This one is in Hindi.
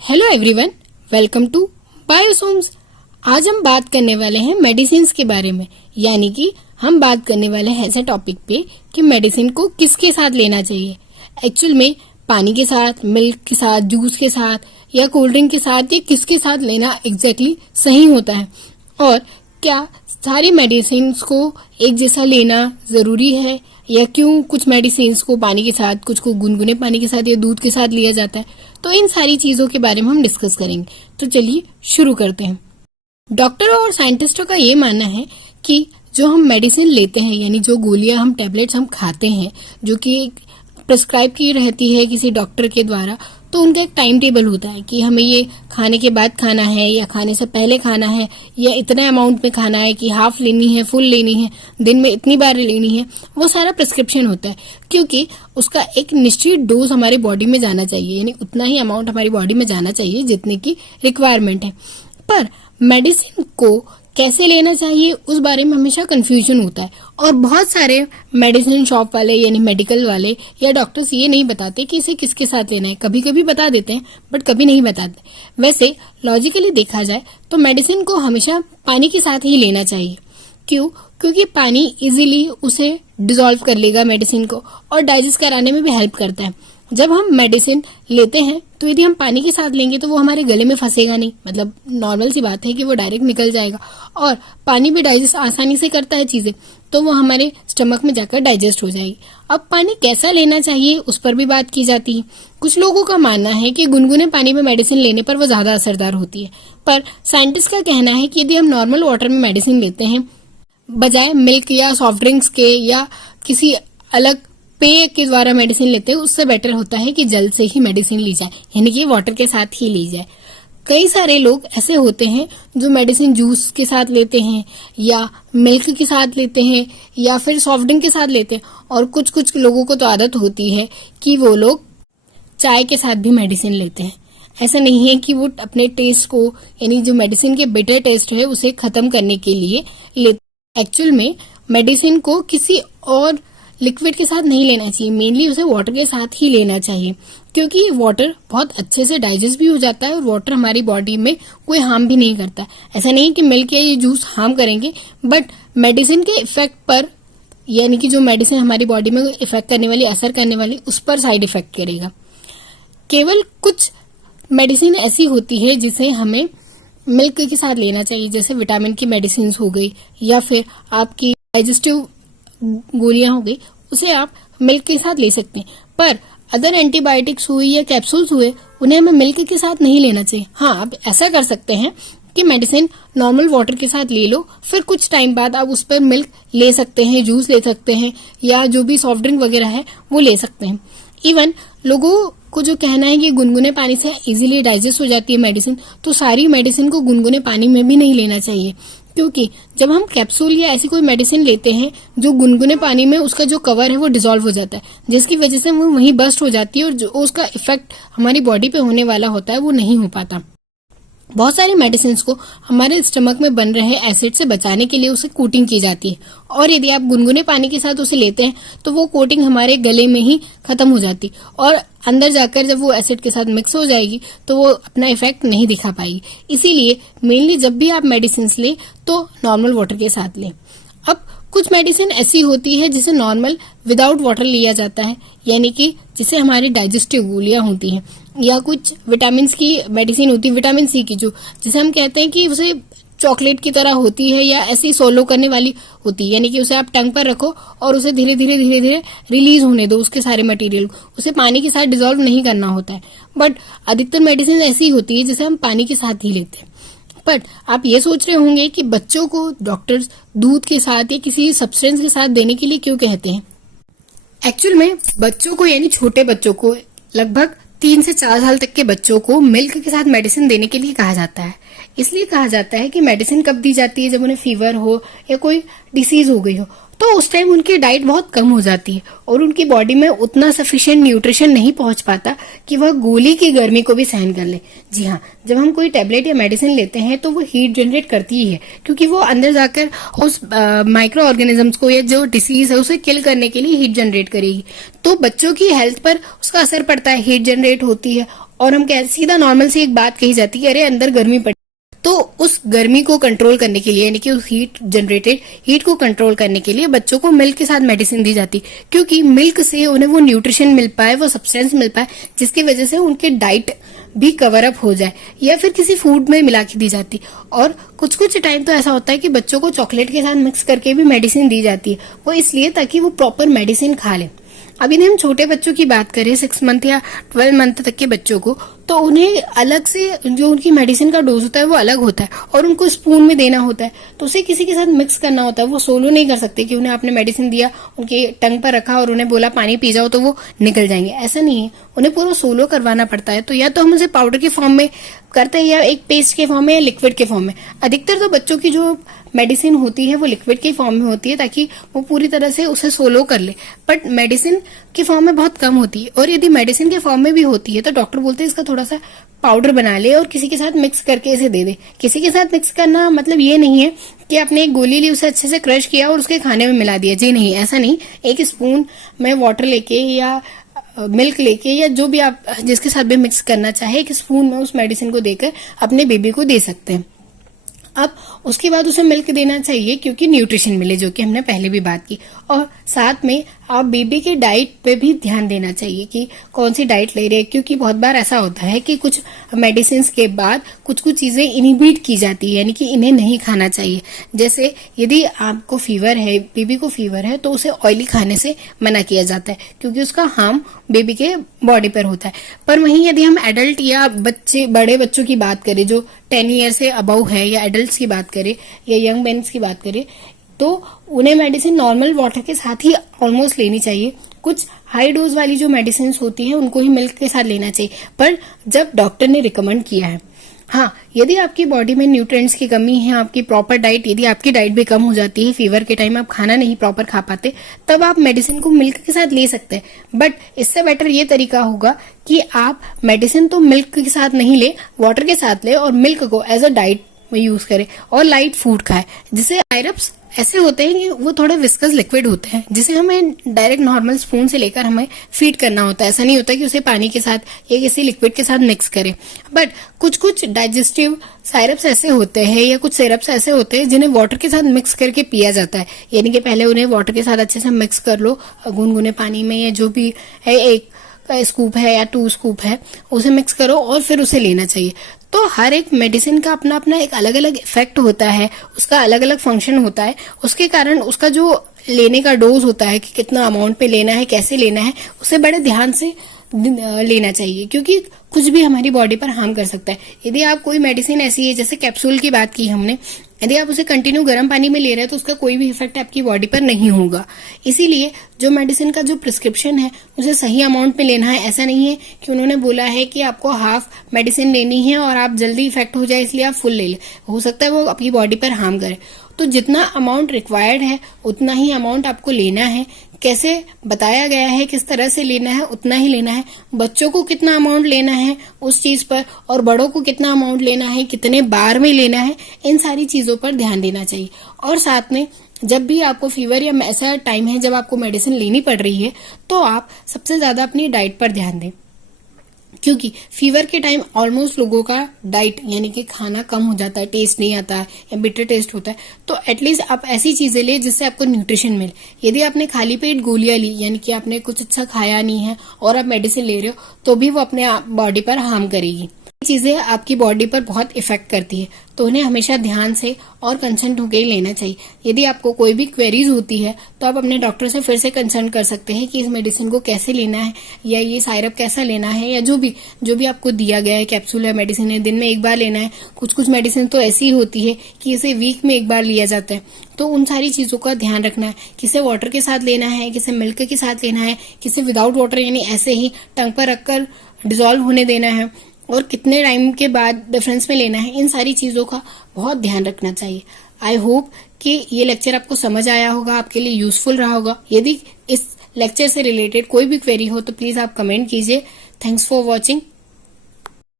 Hello everyone, welcome to Biosoms. आज हम बात करने वाले हैं मेडिसिन के बारे में, यानी कि हम बात करने वाले हैं ऐसे टॉपिक पे कि मेडिसिन को किसके साथ लेना चाहिए। एक्चुअल में पानी के साथ, मिल्क के साथ, जूस के साथ या कोल्ड ड्रिंक के साथ, ये किसके साथ लेना एग्जैक्टली सही होता है, और क्या सारी मेडिसिन को एक जैसा लेना जरूरी है, या क्यों कुछ मेडिसिन को पानी के साथ, कुछ को गुनगुने पानी के साथ या दूध के साथ लिया जाता है। तो इन सारी चीजों के बारे में हम डिस्कस करेंगे। तो चलिए शुरू करते हैं। डॉक्टरों और साइंटिस्टों का ये मानना है कि जो हम मेडिसिन लेते हैं, यानी जो गोलियां हम टैबलेट्स हम खाते हैं, जो कि प्रिस्क्राइब की रहती है किसी डॉक्टर के द्वारा, तो उनका एक टाइम टेबल होता है कि हमें ये खाने के बाद खाना है या खाने से पहले खाना है, या इतने अमाउंट में खाना है कि हाफ लेनी है, फुल लेनी है, दिन में इतनी बार लेनी है। वो सारा प्रिस्क्रिप्शन होता है, क्योंकि उसका एक निश्चित डोज हमारी बॉडी में जाना चाहिए, यानी उतना ही अमाउंट हमारी बॉडी में जाना चाहिए जितने की रिक्वायरमेंट है। पर मेडिसिन को कैसे लेना चाहिए उस बारे में हमेशा कंफ्यूजन होता है, और बहुत सारे मेडिसिन शॉप वाले यानी मेडिकल वाले या डॉक्टर्स ये नहीं बताते कि इसे किसके साथ लेना है। कभी कभी बता देते हैं बट कभी नहीं बताते। वैसे लॉजिकली देखा जाए तो मेडिसिन को हमेशा पानी के साथ ही लेना चाहिए। क्यों? क्योंकि पानी इजीली उसे डिसॉल्व कर लेगा मेडिसिन को, और डाइजेस्ट कराने में भी हेल्प करता है। जब हम मेडिसिन लेते हैं तो यदि हम पानी के साथ लेंगे तो वो हमारे गले में फंसेगा नहीं, मतलब नॉर्मल सी बात है कि वो डायरेक्ट निकल जाएगा, और पानी भी डाइजेस्ट आसानी से करता है चीजें, तो वो हमारे स्टमक में जाकर डाइजेस्ट हो जाएगी। अब पानी कैसा लेना चाहिए उस पर भी बात की जाती है। कुछ लोगों का मानना है कि गुनगुने पानी में मेडिसिन लेने पर वो ज्यादा असरदार होती है, पर साइंटिस्ट का कहना है कि यदि हम नॉर्मल वाटर में मेडिसिन लेते हैं बजाय मिल्क या सॉफ्ट ड्रिंक्स के या किसी अलग पेय के द्वारा मेडिसिन लेते हैं, उससे बेटर होता है कि जल से ही मेडिसिन ली जाए, यानी कि वाटर के साथ ही ली जाए। कई सारे लोग ऐसे होते हैं जो मेडिसिन जूस के साथ लेते हैं या मिल्क के साथ लेते हैं या फिर सॉफ्ट ड्रिंक के साथ लेते हैं, और कुछ कुछ लोगों को तो आदत होती है कि वो लोग चाय के साथ भी मेडिसिन लेते हैं। ऐसा नहीं है कि वो अपने टेस्ट को, यानी जो मेडिसिन के बिटर टेस्ट है उसे खत्म करने के लिए लेते। एक्चुअल में मेडिसिन को किसी और लिक्विड के साथ नहीं लेना चाहिए, मेनली उसे वाटर के साथ ही लेना चाहिए, क्योंकि वाटर बहुत अच्छे से डाइजेस्ट भी हो जाता है और वाटर हमारी बॉडी में कोई हार्म भी नहीं करता। ऐसा नहीं कि मिल्क या ये जूस हार्म करेंगे, बट मेडिसिन के इफेक्ट पर, यानी कि जो मेडिसिन हमारी बॉडी में इफेक्ट करने वाली, असर करने वाली, उस पर साइड इफेक्ट करेगा। केवल कुछ मेडिसिन ऐसी होती है जिसे हमें मिल्क के साथ लेना चाहिए, जैसे विटामिन की मेडिसिन हो गई या फिर आपकी डाइजेस्टिव गोलियां हो गई, उसे आप मिल्क के साथ ले सकते हैं। पर अदर एंटीबायोटिक्स हुए या कैप्सूल्स हुए, उन्हें हमें मिल्क के साथ नहीं लेना चाहिए। हाँ, आप ऐसा कर सकते हैं कि मेडिसिन नॉर्मल वाटर के साथ ले लो, फिर कुछ टाइम बाद आप उस पर मिल्क ले सकते हैं, जूस ले सकते हैं, या जो भी सॉफ्ट ड्रिंक वगैरह है वो ले सकते हैं। इवन लोगों को जो कहना है कि गुनगुने पानी से इजीली डाइजेस्ट हो जाती है मेडिसिन, तो सारी मेडिसिन को गुनगुने पानी में भी नहीं लेना चाहिए, क्योंकि जब हम कैप्सूल या ऐसी कोई मेडिसिन लेते हैं जो गुनगुने पानी में, उसका जो कवर है वो डिसॉल्व हो जाता है, जिसकी वजह से वो वहीं बस्ट हो जाती है, और जो उसका इफेक्ट हमारी बॉडी पे होने वाला होता है वो नहीं हो पाता। बहुत सारी मेडिसिन को हमारे स्टमक में बन रहे एसिड से बचाने के लिए उसे कोटिंग की जाती है, और यदि आप गुनगुने पानी के साथ उसे लेते हैं तो वो कोटिंग हमारे गले में ही खत्म हो जाती, और अंदर जाकर जब वो एसिड के साथ मिक्स हो जाएगी तो वो अपना इफेक्ट नहीं दिखा पाएगी। इसीलिए मेनली जब भी आप मेडिसिन लें तो नॉर्मल वाटर के साथ लें। अब कुछ मेडिसिन ऐसी होती है जिसे नॉर्मल विदाउट वाटर लिया जाता है, यानी कि जिसे हमारी डाइजेस्टिव गोलियां होती हैं, या कुछ विटामिन की मेडिसिन होती है, विटामिन सी की, जो जिसे हम कहते हैं कि उसे चॉकलेट की तरह होती है या ऐसी सोलो करने वाली होती है, यानी कि उसे आप टंग पर रखो और उसे धीरे धीरे रिलीज होने दो, उसके सारे मटेरियल को, उसे पानी के साथ डिसॉल्व नहीं करना होता है। बट अधिकतर मेडिसिन ऐसी होती है जिसे हम पानी के साथ ही लेते हैं। बट आप ये सोच रहे होंगे कि बच्चों को डॉक्टर्स दूध के साथ या किसी सब्सटेंस के साथ देने के लिए क्यों कहते हैं। एक्चुअल में बच्चों को, यानी छोटे बच्चों को, लगभग 3 से 4 साल तक के बच्चों को मिल्क के साथ मेडिसिन देने के लिए कहा जाता है। इसलिए कहा जाता है कि मेडिसिन कब दी जाती है, जब उन्हें फीवर हो या कोई डिसीज हो गई हो, तो उस टाइम उनकी डाइट बहुत कम हो जाती है और उनकी बॉडी में उतना सफिशिएंट न्यूट्रिशन नहीं पहुंच पाता कि वह गोली की गर्मी को भी सहन कर ले। जी हाँ, जब हम कोई टेबलेट या मेडिसिन लेते हैं तो वो हीट जनरेट करती ही है, क्योंकि वो अंदर जाकर उस माइक्रो ऑर्गेनिजम्स को या जो डिसीज है उसे किल करने के लिए हीट जनरेट करेगी। तो बच्चों की हेल्थ पर उसका असर पड़ता है, हीट जनरेट होती है और हम कह सीधा नॉर्मल सी एक बात कही जाती है, अरे अंदर गर्मी पड़ी। तो उस गर्मी को कंट्रोल करने के लिए, यानी कि उस हीट को कंट्रोल करने के लिए बच्चों को मिल्क के साथ मेडिसिन दी जाती, क्योंकि मिल्क से उन्हें वो न्यूट्रिशन मिल पाए, वो सब्सटेंस मिल पाए, जिसकी वजह से उनके डाइट भी कवर अप हो जाए, या फिर किसी फूड में मिला के दी जाती। और कुछ कुछ टाइम तो ऐसा होता है कि बच्चों को चॉकलेट के साथ मिक्स करके भी मेडिसिन दी जाती है, वो इसलिए ताकि वो प्रॉपर मेडिसिन खा ले। अभी हम छोटे बच्चों की बात करें, 6 मंथ या 12 मंथ तक के बच्चों को, तो उन्हें अलग से जो उनकी मेडिसिन का डोज होता है वो अलग होता है और उनको स्पून में देना होता है, तो उसे किसी के साथ मिक्स करना होता है। वो सोलो नहीं कर सकते कि उन्हें आपने मेडिसिन दिया, उनके टंग पर रखा और उन्हें बोला पानी पी जाओ तो वो निकल जाएंगे, ऐसा नहीं है, उन्हें पूरा सोलो करवाना पड़ता है। तो या तो हम उसे पाउडर के फॉर्म में करते हैं, या एक पेस्ट के फॉर्म में, या लिक्विड के फॉर्म में। अधिकतर तो बच्चों की जो मेडिसिन होती है वो लिक्विड के फॉर्म में होती है, ताकि वो पूरी तरह से उसे सोलो कर ले, बट मेडिसिन के फॉर्म में बहुत कम होती है। और यदि मेडिसिन के फॉर्म में भी होती है तो डॉक्टर बोलते हैं इसका थोड़ा सा पाउडर बना ले और किसी के साथ मिक्स करके इसे दे दे। किसी के साथ मिक्स करना मतलब ये नहीं है कि आपने एक गोली ली, उसे अच्छे से क्रश किया और उसके खाने में मिला दिया। जी नहीं, ऐसा नहीं। एक स्पून में वाटर लेके या मिल्क लेके, या जो भी आप जिसके साथ भी मिक्स करना चाहे, एक स्पून में उस मेडिसिन को देकर अपने बेबी को दे सकते हैं। अब उसके बाद उसे मिल्क देना चाहिए, क्योंकि न्यूट्रिशन मिले, जो कि हमने पहले भी बात की। और साथ में आप बेबी की डाइट पे भी ध्यान देना चाहिए कि कौन सी डाइट ले रहे हैं, क्योंकि बहुत बार ऐसा होता है कि कुछ मेडिसिन के बाद कुछ कुछ चीजें इनहिबिट की जाती है, यानी कि इन्हें नहीं खाना चाहिए। जैसे यदि आपको फीवर है, बेबी को फीवर है, तो उसे ऑयली खाने से मना किया जाता है, क्योंकि उसका हार्म बेबी के बॉडी पर होता है। पर वहीं यदि हम एडल्ट या बड़े बच्चों की बात करें जो 10 ईयर से अबव है, या एडल्ट की बात करें या यंग मेन्स की बात करें, तो उन्हें मेडिसिन नॉर्मल वाटर के साथ ही ऑलमोस्ट लेनी चाहिए। कुछ हाई डोज वाली जो मेडिसिन होती है उनको ही मिल्क के साथ लेना चाहिए, पर जब डॉक्टर ने रिकमेंड किया है। हाँ, यदि आपकी बॉडी में न्यूट्रिएंट्स की कमी है, आपकी प्रॉपर डाइट, यदि आपकी डाइट भी कम हो जाती है, फीवर के टाइम आप खाना नहीं प्रॉपर खा पाते, तब आप मेडिसिन को मिल्क के साथ ले सकते हैं। बट इससे बेटर ये तरीका होगा कि आप मेडिसिन तो मिल्क के साथ नहीं ले, वाटर के साथ ले और मिल्क को एज अ डाइट में यूज करें और लाइट फूड खाएं। जिसे साइरप्स ऐसे होते हैं कि वो थोड़े विस्कस लिक्विड होते हैं, जिसे हमें डायरेक्ट नॉर्मल स्पून से लेकर हमें फीड करना होता है। ऐसा नहीं होता कि उसे पानी के साथ या किसी लिक्विड के साथ मिक्स करें। बट कुछ कुछ डाइजेस्टिव साइरप्स ऐसे होते हैं या कुछ सिरप्स ऐसे होते हैं जिन्हें वाटर के साथ मिक्स करके पिया जाता है, यानी कि पहले उन्हें वाटर के साथ अच्छे से मिक्स कर लो गुनगुने पानी में, या जो भी है, एक स्कूप है या 2 स्कूप है, उसे मिक्स करो और फिर उसे लेना चाहिए। तो हर एक मेडिसिन का अपना अपना एक अलग अलग इफेक्ट होता है, उसका अलग अलग फंक्शन होता है, उसके कारण उसका जो लेने का डोज होता है कि कितना अमाउंट पे लेना है, कैसे लेना है, उसे बड़े ध्यान से लेना चाहिए, क्योंकि कुछ भी हमारी बॉडी पर हार्म कर सकता है। यदि आप कोई मेडिसिन ऐसी है, जैसे कैप्सूल की बात की हमने, यदि आप उसे कंटिन्यू गर्म पानी में ले रहे हैं तो उसका कोई भी इफेक्ट आपकी बॉडी पर नहीं होगा। इसीलिए जो मेडिसिन का जो प्रिस्क्रिप्शन है उसे सही अमाउंट में लेना है। ऐसा नहीं है कि उन्होंने बोला है कि आपको हाफ मेडिसिन लेनी है और आप जल्दी इफेक्ट हो जाए इसलिए आप फुल ले लें, हो सकता है वो आपकी बॉडी पर हार्म करे। तो जितना अमाउंट रिक्वायर्ड है उतना ही अमाउंट आपको लेना है। कैसे बताया गया है किस तरह से लेना है उतना ही लेना है। बच्चों को कितना अमाउंट लेना है उस चीज पर, और बड़ों को कितना अमाउंट लेना है, कितने बार में लेना है, इन सारी चीजों पर ध्यान देना चाहिए। और साथ में जब भी आपको फीवर या ऐसा टाइम है जब आपको मेडिसिन लेनी पड़ रही है, तो आप सबसे ज्यादा अपनी डाइट पर ध्यान दें, क्योंकि फीवर के टाइम ऑलमोस्ट लोगों का डाइट यानी कि खाना कम हो जाता है, टेस्ट नहीं आता है या बिटर टेस्ट होता है। तो एटलीस्ट आप ऐसी चीजें ले जिससे आपको न्यूट्रिशन मिले। यदि आपने खाली पेट गोलियां ली, यानी कि आपने कुछ अच्छा खाया नहीं है और आप मेडिसिन ले रहे हो, तो भी वो अपने बॉडी पर हार्म करेगी। चीजें आपकी बॉडी पर बहुत इफेक्ट करती है, तो उन्हें हमेशा ध्यान से और कंसर्न होकर ही लेना चाहिए। यदि आपको कोई भी क्वेरीज होती है तो आप अपने डॉक्टर से फिर से कंसर्न कर सकते हैं कि इस मेडिसिन को कैसे लेना है, या ये साइरप कैसा लेना है, या जो भी आपको दिया गया है, कैप्सूल है, मेडिसिन है, दिन में एक बार लेना है। कुछ मेडिसिन तो ऐसी होती है कि इसे वीक में एक बार लिया जाता है। तो उन सारी चीजों का ध्यान रखना है, किसे वाटर के साथ लेना है, किसे मिल्क के साथ लेना है, किसे विदाउट वाटर यानी ऐसे ही टंग पर रखकर डिजोल्व होने देना है, और कितने टाइम के बाद डिफरेंस में लेना है। इन सारी चीजों का बहुत ध्यान रखना चाहिए। आई होप कि ये लेक्चर आपको समझ आया होगा, आपके लिए यूजफुल रहा होगा। यदि इस लेक्चर से रिलेटेड कोई भी क्वेरी हो तो प्लीज आप कमेंट कीजिए। Thanks for watching.